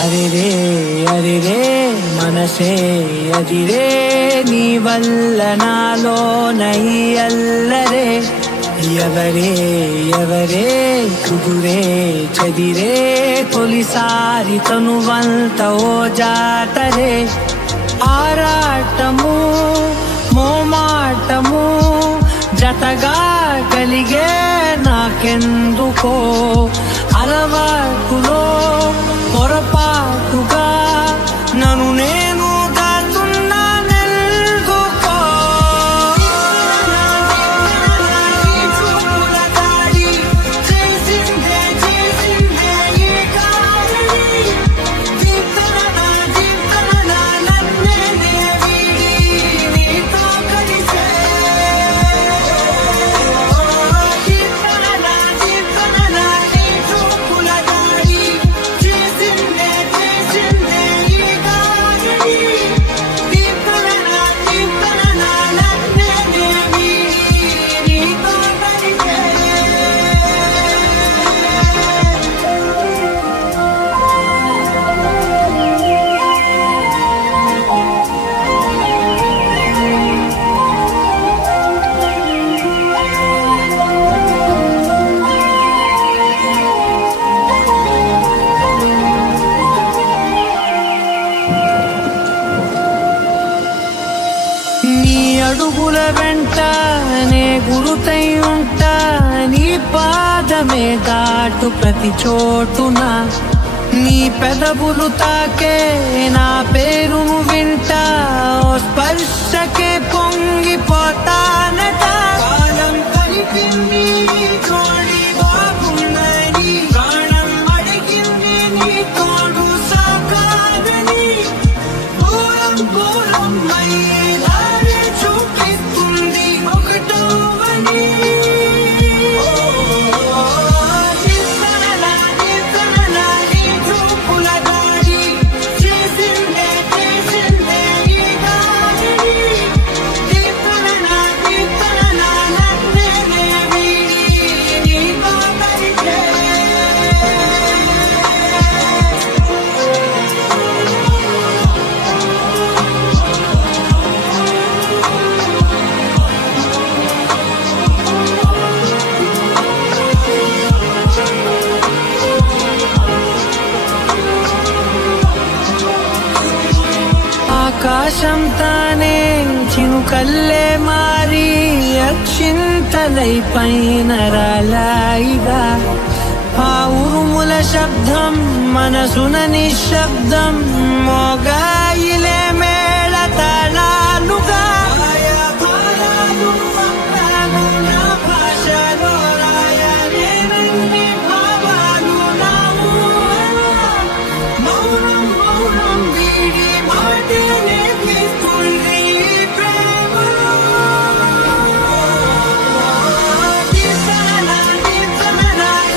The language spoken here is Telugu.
అరిరే అరిరే మనసే అదిరే నీ వల్ల నాలో నై అల్లరే ఎవరే ఎవరే కుదురే చదిరే తొలిసారి తనువంత ఓ జాతరే ఆరాటము మోమాటము జతగా కలిగే నాకెందుకో అలవాటులో పొరపాటుగా నన్ను నేను దాచున్నానెందుకో చేసిందే చేసిందే ఈ కారణి నన్నే నీతో కలిసే అడుగుల వెంట నే గురుతై ఉంటా నీ పాదమే దాటు ప్రతి చోటున నీ పెదవులు తాకే నా పేరును వింటా ఓ స్పర్శకే పొంగిపోతానట కాలం కలిపింది జోడి బాగుందని ప్రాణం అడిగింది నీ తోడు సాకాదని దూరం దూరం అయ్యేదా ఆకాశం తానే చినుకల్లే మారి అక్షింతలై పైన రాలాయిగా ఆ ఉరుముల శబ్దం మనసున నిశ్శబ్దం మోగా